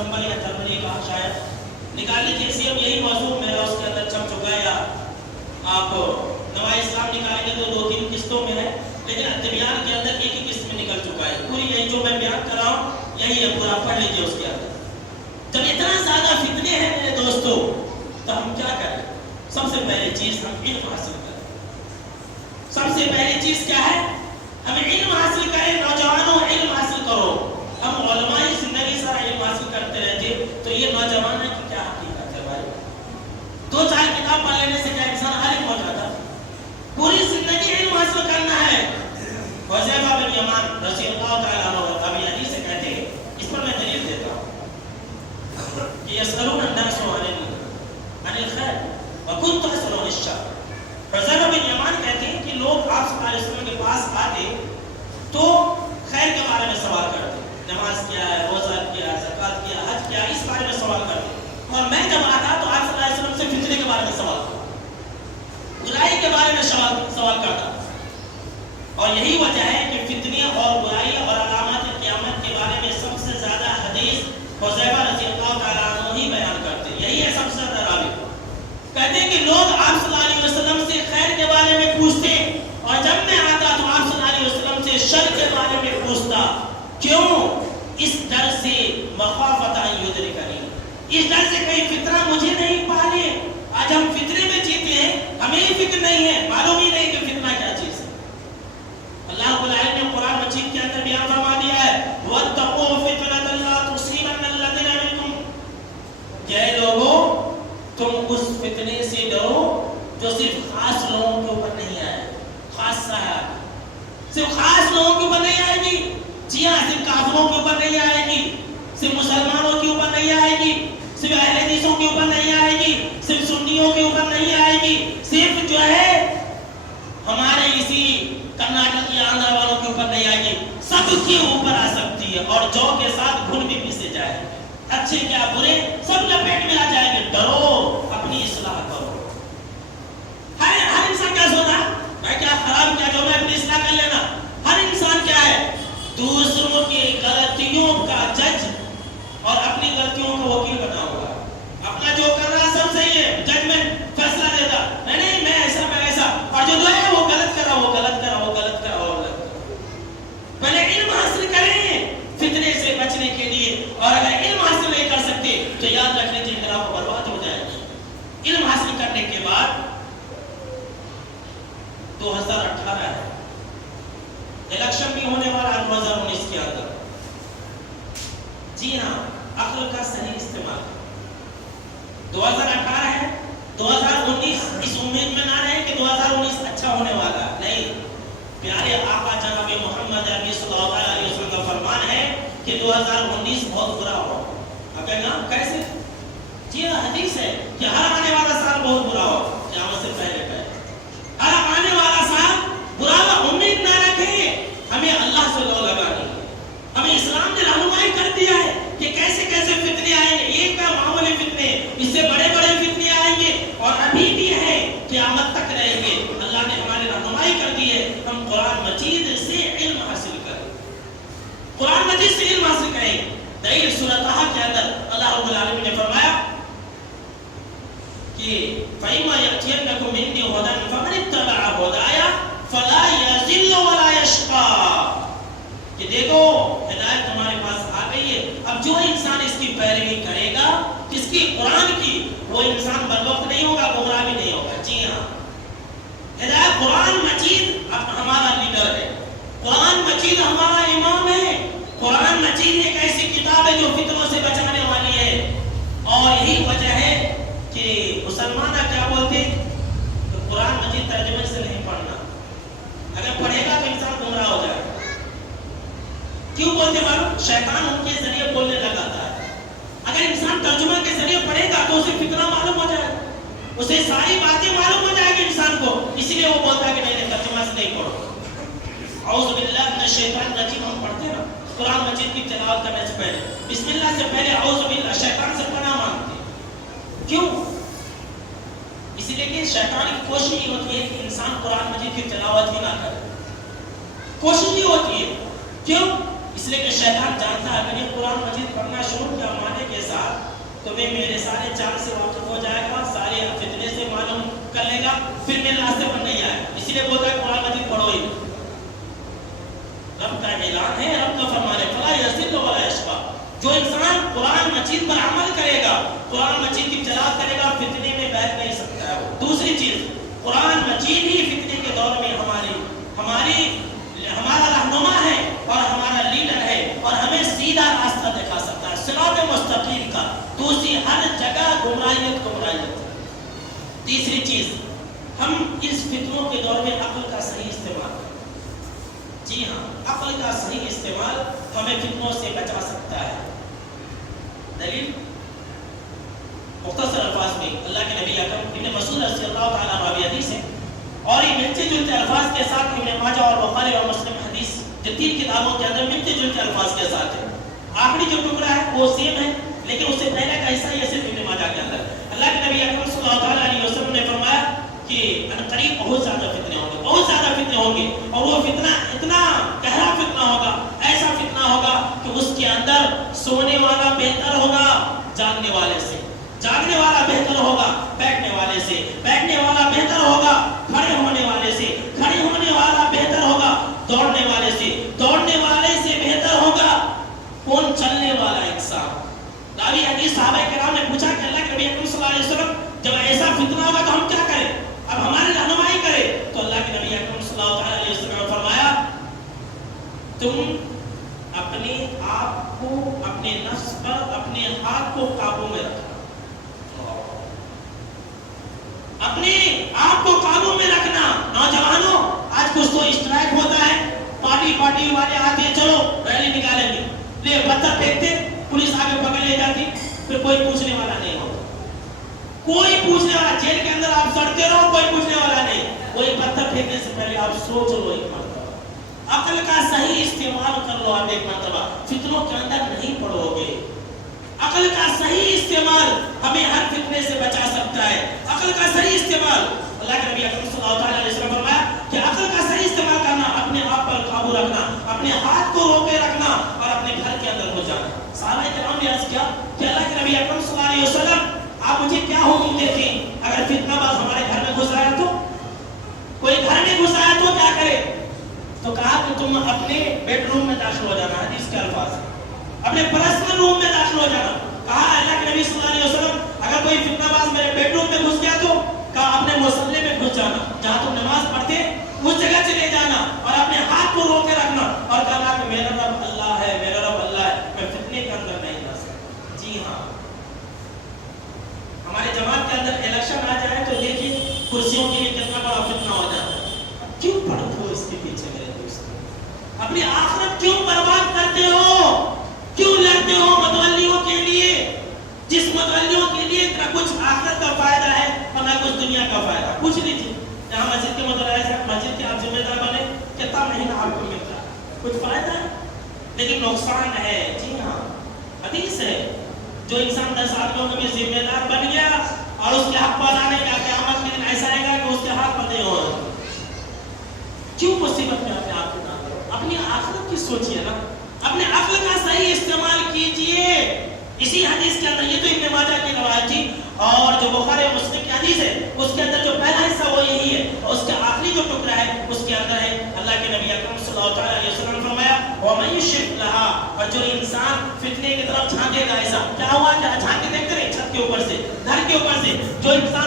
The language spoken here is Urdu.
دسمبر یا جنوری کا شاید نکال لیجیے سی، اب یہی موضوع میرا اس کے اندر چھپ چکا ہے، یا آپ نوائے اسلام نکالیں گے تو 2-3 قسطوں میں ہے، لیکن التبیان کے اندر ایک ہی قسط میں نکل چکا ہے، پوری یہی جو میں بیان کر رہا ہوں یہی ہے، پورا پڑھ لیجیے اس کے اندر۔ جب اتنا زیادہ فتنے ہیں میرے دوستوں تو ہم کیا کریں؟ سب سے پہلی چیز ہم علم حاصل کریں۔ سب سے پہلی چیز کیا ہے؟ ہم علم حاصل کریں۔ نوجوانوں علم حاصل کرو۔ ہم علماء زندگی سارا علم حاصل کرتے رہتے تو یہ نوجوان ہے کہ کیا حقیقت ہے بھائی؟ 2-4 کتاب پڑھ لینے سے کیا انسان عالم ہو جاتا؟ پوری زندگی علم حاصل کرنا ہے۔ حذیفہ بن یمان رضی اللہ تعالیٰ عنہ ابھی حدیث سے کہتے ہیں، اس پر میں دلیل دیتا ہوں کہ یسألون الناس عن الخیر وکنت اسأل عن الشر۔ حذیفہ بن یمان کہتے ہیں کہ لوگ آپ صلی اللہ علیہ وسلم کے پاس آتے تو خیر کے بارے میں سوال کرتے، نماز کیا ہے، روزہ کیا، زکوٰۃ کیا، حج کیا، اس بارے میں سوال کرتے، اور میں جب آتا تو آپ صلی اللہ علیہ وسلم سے فتنے کے بارے میں سوال کرتا، برائی کے بارے میں سوال کرتا۔ اور یہی وجہ ہے کہ فتنے اور برائی اور علامات قیامت کے بارے میں سب سے زیادہ حدیث حذیفہ رضی اللہ تعالیٰ عنہ ہی بیان کرتے، یہی ہے سب سے زیادہ راوی۔ کہتے ہیں کہ لوگ آپ صلی اللہ علیہ وسلم سے خیر کے بارے میں پوچھتے، اور جب میں آتا تو آپ صلی اللہ علیہ وسلم سے شر کے بارے میں پوچھتا۔ کیوں؟ اس ڈر سے مخافت ان یدرکنی، اس ڈر سے کہیں فتنہ مجھے نہیں پالے۔ آج ہم فتنے میں جیتے ہیں، ہمیں ہی فکر نہیں ہے، معلوم ہی نہیں کہ فتنہ کیا چیز ہے۔ اللہ رب العالمین نے قرآن مجید کے اندر بیان فرما دیا ہے، وَاتَّقُوا فِتْنَةً لَا تُصِيبَنَّ الَّذِينَ مِنكُمْ، کہ اے لوگوں تم اس فتنے سے ڈرو جو صرف خاص لوگوں کے اوپر نہیں آئے، خاصہ ہے، صرف خاص لوگوں کے اوپر نہیں آئے گی۔ جی ہاں، صرف کافروں کے اوپر نہیں آئے گی، صرف مسلمانوں کے اوپر نہیں آئے گی، صرف اہل حدیثوں کے اوپر نہیں آئے گی، صرف سنیوں کے اوپر نہیں آئے گی، صرف جو ہے ہمارے اسی کرناٹک یا آندھرا والوں کے اوپر نہیں آئے گی، سب کے اوپر آ سکتی ہے، اور جو کے ساتھ گھن بھی پیسے جائے، اچھے کیا برے سب لپیٹ میں آ جائیں گے۔ ڈرو، اپنی اصلاح کرو۔ ہر انسان کیا سوچا میں کیا خراب کیا جو میں اپنی اصلاح کر لینا؟ ہر انسان کیا ہے؟ دوسروں کی غلطیوں کا جج اور اپنی غلطیوں کا وکیل بنا ہوا ہے۔ اپنا جو کر رہا سب صحیح ہے، ججمنٹ فیصلہ دیتا نہیں میں ایسا میں ایسا، اور جو ہے وہ غلط کرا وہ غلط کرا وہ غلط کرا وہ غلط کرا۔ پہلے علم حاصل کریں فتنے سے بچنے کے لیے، اور اگر علم حاصل نہیں کر سکتے تو یاد رکھ لیجیے پھر آپ برباد ہو جائے گی۔ علم حاصل کرنے کے بعد 2018 ہے، الیکشن بھی ہونے والا ہے 2019 کے اندر۔ جی ہاں، عقل کا صحیح استعمال۔ 2018 ہے، 2019 اس امید میں نہ رہے کہ 2019 اچھا ہونے والا ہے، نہیں۔ پیارے آقا جناب محمد عربی صلی اللہ علیہ وسلم کا فرمان ہے کہ 2019 بہت برا ہو۔ اب کہنا کیسے؟ جی ہاں، حدیث ہے کہ ہر آنے والا سال بہت برا ہو، قیامت سے پہلے ہر آنے والا سال برا ہو۔ امید نہ رکھیں، ہمیں اللہ سے لو لگانی ہے۔ ہمیں اسلام نے رہنمائی کر دیا ہے کہ کیسے کیسے فتنے آئیں گے، یہ کیا معمولی فتنے، اس سے بڑے بڑے فتنے آئیں گے، اور ابھی بھی ہے، قیامت تک رہیں گے۔ اللہ نے ہماری رہنمائی کر دی ہے، ہم قرآن مجید سے علم حاصل کریں، قرآن مجید سے علم حاصل کریں۔ دلیل سورۃ طٰہٰ کے اندر اللہ رب العالمین نے فرمایا کہ فَإِمَّا يَأْتِيَنَّكُم مِّنِّي هُدًى فَمَنِ اتَّبَعَ هُدَايَ فَلَا يَضِلُّ وَلَا يَشْقَىٰ، کہ دیکھو ہدایت تمہارے پاس آ گئی ہے، اب جو انسان اس کی پیروی کرے گا، کس کی؟ قرآن کی، وہ انسان بدبخت نہیں ہوگا، گمراہ بھی نہیں ہوگا۔ جی ہاں، ہدایت قرآن مجید اب ہمارا لیڈر ہے، قرآن مجید ہمارا امام ہے، قرآن مجید ایک ایسی کتاب ہے جو فتنوں سے بچانے والی ہے۔ اور یہی وجہ ہے کہ مسلمان کیا بولتے ہیں کہ قرآن مجید ترجمے سے نہیں پڑھنا، اگر پڑھے گا تو انسان گمراہ ہو جائے گا۔ کیوں بولتے معلوم؟ شیطان ان کے ذریعے بولنے لگاتا ہے۔ اگر انسان ترجمہ کے ذریعے پڑھے گا تو اسے فتنہ معلوم ہو جائے گا، اسے ساری باتیں معلوم ہو جائے گی انسان کو، اس لیے وہ بولتا ہے کہ نہیں ترجمہ سے نہیں پڑھو۔ اعوذ باللہ من الشیطان الرجیم ہم پڑھتے ہیں نا قرآن مجید کی تلاوت کرنے سے پہلے، بسم اللہ سے پہلے اعوذ باللہ، شیطان سے پناہ مانگتے ہیں۔ کیوں؟ اس لیے کہ شیطان کی کوشش یہ ہوتی ہے کہ انسان قرآن مجید کی تلاوت ہی نہ کرے، کوشش یہ ہوتی ہے۔ کیوں؟ اس لیے کہ شیطان جانتا ہے اگر یہ قرآن مجید پڑھنا شروع کیا، مانے کہ تمہیں میرے سارے چال سے واقف ہو جائے گا، سارے فتنے سے معلوم کر لے گا، پھر میرے راستے پر نہیں آئے گا۔ اسی لیے بولتا ہے قرآن مجید پڑھو ہی۔ رب کا اعلان ہے، رب کا فرمان ہے، فلا یضل ولا یشقی۔ جو انسان قرآن مجید پر عمل کرے گا، قرآن مجید کی تلاوت کرے گا، فتنے میں بیٹھ نہیں سکتا ہے وہ۔ دوسری چیز، قرآن مجید ہی فتنے کے دور میں ہمارا رہنما ہے اور ہمارا لیڈر ہے، اور ہمیں سیدھا راستہ دکھا سکتا ہے، صراط مستقیم کا۔ دوسری ہر جگہ گمراہیت۔ تیسری چیز، ہم اس فتنوں کے دور میں عقل کا صحیح استعمال کریں۔ جی ہاں، عقل کا صحیح استعمال ہمیں فتنوں سے بچا سکتا ہے۔ دلیل مختصر الفاظ میں اللہ کے نبی اکرم ابن مسعود رضی اللہ تعالیٰ عنہ حدیث ہے، اور یہ ملتے جلتے الفاظ کے ساتھ ابن ماجہ اور بخاری اور مسلم حدیث جو تین کتابوں کے اندر ملتے جلتے الفاظ کے ساتھ ہے۔ آخری جو ٹکڑا ہے وہ سیم ہے، لیکن اس سے پہلے کا حصہ یہ صرف ابن ماجہ کے اندر۔ اللہ کے نبی اکرم صلی اللہ تعالیٰ علیہ وسلم نے فرمایا کہ عنقریب بہت زیادہ فتنے ہوں گے، بہت زیادہ فتنے ہوں گے، اور وہ فتنہ اتنا گہرا فتنہ ہوگا، ایسا فتنہ ہوگا کہ اس کے اندر سونے والا بہتر ہوگا جاگنے والے سے، جاگنے والا بہتر ہوگا بیٹھنے والے سے، بیٹھنے والا بہتر ہوگا کھڑے ہونے والے سے، کھڑے ہونے والا بہتر ہوگا دوڑنے والے سے، دوڑنے والے سے بہتر ہوگا کون چلنے والا انسان۔ راوی حدیث صحابہ کرام نے پوچھا کہ اللہ کے نبی اکرم صلی اللہ علیہ وسلم جب ایسا فتنہ ہوگا تو ہم کیا کریں، اب ہماری رہنمائی کرے؟ تو اللہ کے نبی اکرم صلی اللہ علیہ وسلم نے فرمایا تم اپنے آپ کو، اپنے نفس پر اپنے ہاتھ کو قابو میں رکھنا، اپنے آپ کو قابو میں رکھنا۔ نوجوانوں، آج کچھ تو اسٹرائک ہوتا ہے، پارٹی والے آتے ہیں، چلو ریلی نکالیں گے، لے پتھر پھینکتے، پولیس آگے پکڑ لے جاتی، پھر کوئی پوچھنے والا نہیں ہوتا، کوئی پوچھنے والا، جیل کے اندر آپ سڑتے رہو، کوئی پوچھنے والا نہیں۔ کوئی پتھر پھینکنے سے پہلے آپ سوچ لو ایک مرتبہ، عقل کا صحیح استعمال کر لو آپ ایک مرتبہ، فتنوں کے اندر نہیں پڑو گے۔ عقل کا صحیح استعمال ہمیں ہر فتنے سے بچا سکتا ہے، عقل کا صحیح استعمال۔ اللہ کے نبی اکرم صلی اللہ علیہ وسلم فرمایا کہ عقل کا صحیح استعمال کرنا، اپنے آپ پر قابو رکھنا، اپنے ہاتھ کو روکے رکھنا، اور اپنے گھر کے اندر ہو جانا۔ صحابہ کرام نے عرض کیا کہ اللہ کے نبی اکرم صلی اللہ علیہ وسلم آپ مجھے کیا حکم دیتے ہیں اگر فتنہ باز ہمارے گھر میں گھس آیا تو، کوئی گھر میں گھس آیا تو کیا کرے؟ تو کہا کہ تم اپنے بیڈ روم میں داخل ہو جانا، حدیث کے الفاظ، اپنے پرسنل روم میں داخل ہو جانا۔ کہا اللہ کے نبی صلی اللہ علیہ وسلم اگر کوئی فتنہ باز میرے بیڈ روم میں گھس گیا تو، کہا اپنے مصلے میں گھس جانا، جہاں تم نماز پڑھتے اس جگہ چلے جانا، اور اپنے ہاتھ کو روکے رکھنا، اور کہا کہ میرا رب اللہ ہے، میرا رب اللہ ہے، میں فتنے کے اندر نہیں جا سکتا۔ جی ہاں، ہمارے جماعت کے اندر الیکشن آ جائے تو دیکھیے کرسیوں کے لیے کتنا بڑا فتنہ ہو جاتا ہے۔ کیوں پڑھتے ہو اس کے پیچھے میرے دوست؟ اپنی آخرت کیوں برباد کرتے ہو؟ کیوں لڑتے ہو متولیوں کے لیے، جس متولیوں کے لیے نہ کچھ آخرت کا فائدہ ہے اور نہ کچھ دنیا کا فائدہ؟ پوچھ لیجیے، جہاں مسجد کے متولی سے مسجد کے آپ ذمہ دار بنے، کتنا مہینہ آپ کو ملتا ہے؟ کچھ فائدہ ہے لیکن نقصان ہے۔ جی ہاں، حدیث ہے، جو انسان 10 آدمیوں میں ذمہ دار بن گیا اور اس کے حق پر ادا نہیں کیا، قیامت کے دن ایسا آئے گا کہ اس کے حق پر نہیں ہوگا۔ کیوں مصیبت میں اپنے آپ کو ڈالتے ہو؟ اپنی آخرت کی سوچیے نا، اپنے عقل کا صحیح استعمال کیجئے۔ اسی حدیث کے اندر، یہ تو ابن ماجہ کی روایت تھی، اور جو بخاری اور مسلم کی حدیث ہے اس کے اندر جو پہلا حصہ وہ یہی ہے، اور اس کا آخری جو ٹکڑا ہے اس کے اندر ہے اللہ کے نبی اکرم صلی اللہ علیہ وسلم نے فرمایا وَمَن يُشْرِكْ بِاللَّهِ، اور جو انسان فتنے کی طرف جھانکے گا، ایسا کیا ہوا کہ جھانک کے دیکھتے رہے چھت کے اوپر سے، گھر کے اوپر سے، جو انسان